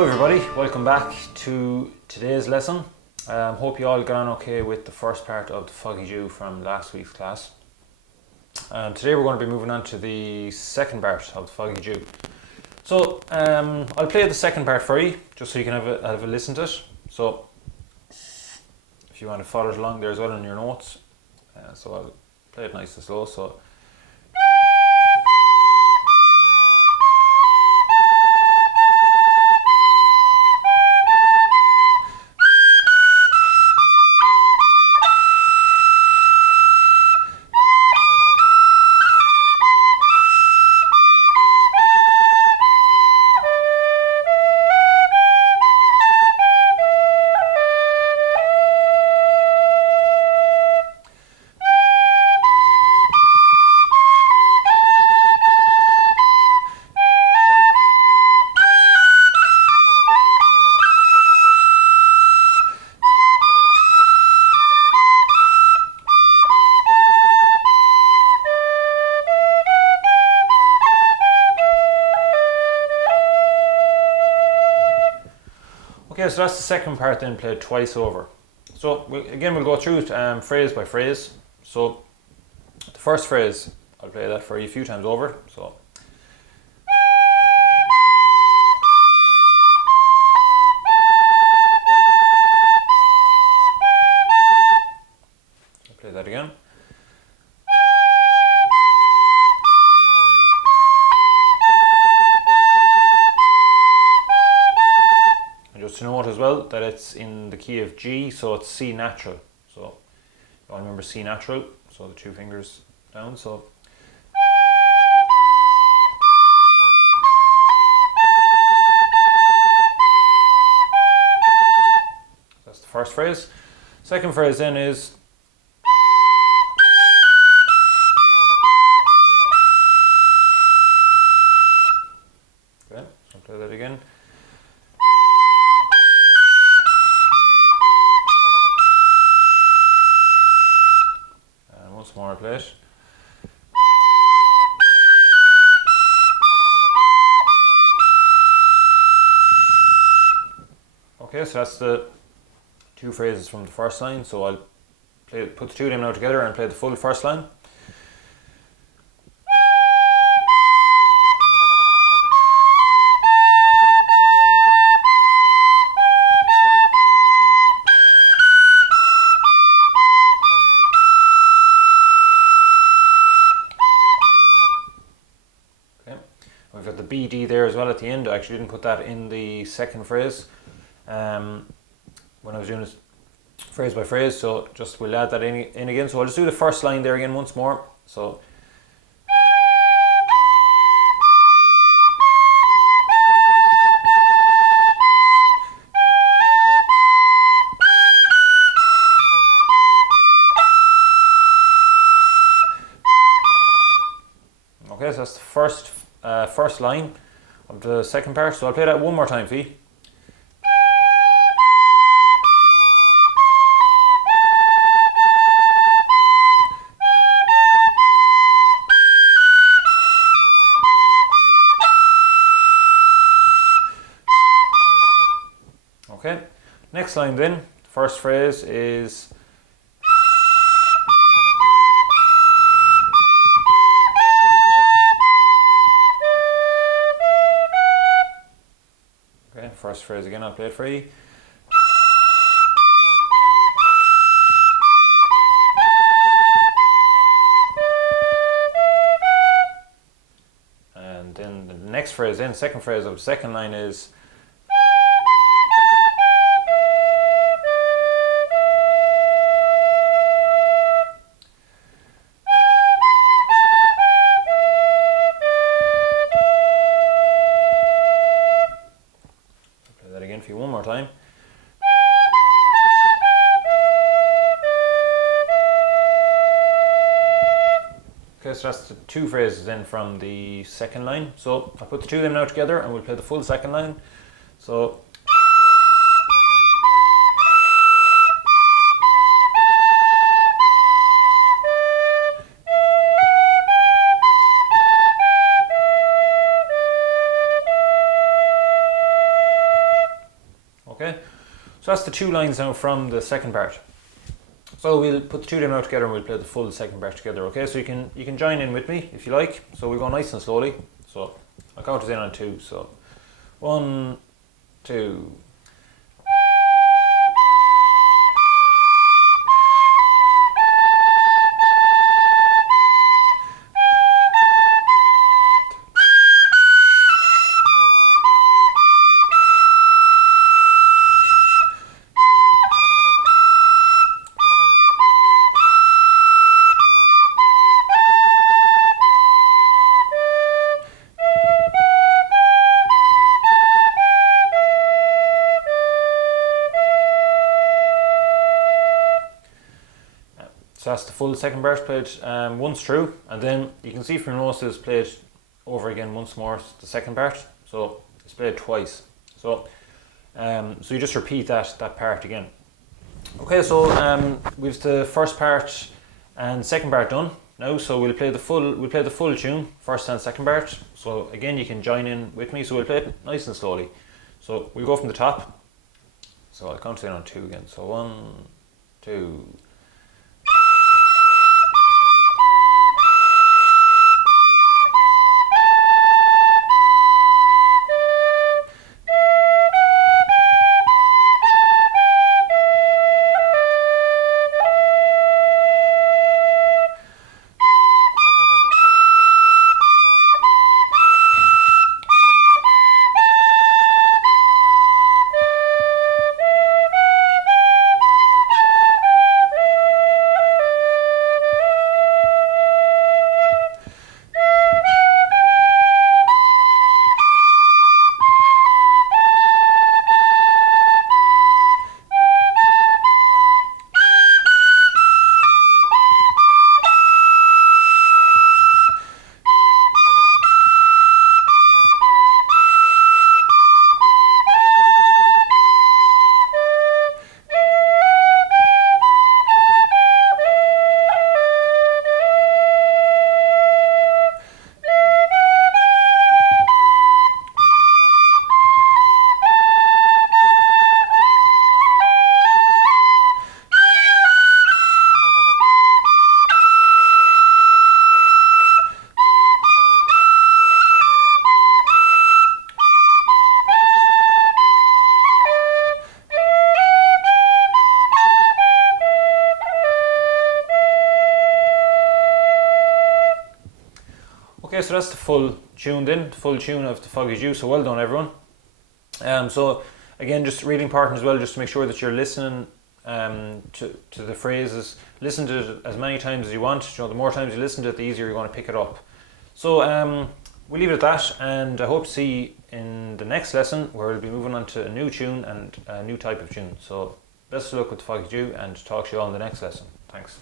Hello everybody, welcome back to today's lesson. Hope you all got on okay with the first part of the Foggy Dew from last week's class. Today we're going to be moving on to the second part of the Foggy Dew. So I'll play the second part for you, just so you can have a listen to it. So if you want to follow it along there as well in your notes. So I'll play it nice and slow. So. Okay, so that's the second part then played twice over. So we'll go through it phrase by phrase. So the first phrase, I'll play that for you a few times over. So. I'll play that again. Just to note as well that it's in the key of G, so it's C natural. So you all remember C natural, so the two fingers down. So that's the first phrase. Second phrase then is okay, so I'll play that again. Once more, I'll play it. Okay, so that's the two phrases from the first line. So I'll put the two of them now together and play the full first line. We've got the BD there as well at the end. I actually didn't put that in the second phrase when I was doing this phrase by phrase, so just we'll add that in again. So I'll just do the first line there again once more. So okay, so that's the first line of the second part. So I'll play that one more time for you. Okay, next line then, first phrase is okay, first phrase again, I'll play it for you. And then the next phrase then, second phrase of the second line is again for you one more time. Okay, so that's the two phrases then from the second line. So I'll put the two of them now together and we'll play the full second line. So that's the 2 lines now from the second part. So we'll put the 2 of them out together and we'll play the full second part together, okay? So you can join in with me if you like. So we'll go nice and slowly. So I'll count us in on 2. So 1, 2. So that's the full second part played once through, and then you can see from notes it's played over again once more, the second part. So it's played twice. So so you just repeat that part again. Okay, so we've the first part and second part done now. So we'll play the full tune, first and second part. So again, you can join in with me. So we'll play it nice and slowly. So we'll go from the top. So I'll count in on 2 again. So 1, 2. Okay, so that's the full tune then, the full tune of the Foggy Dew. So well done, everyone. So again, just really important as well, just to make sure that you're listening to the phrases. Listen to it as many times as you want. You know, the more times you listen to it, the easier you're going to pick it up. So we'll leave it at that, and I hope to see you in the next lesson, where we'll be moving on to a new tune and a new type of tune. So best of luck with the Foggy Dew, and talk to you all in the next lesson. Thanks.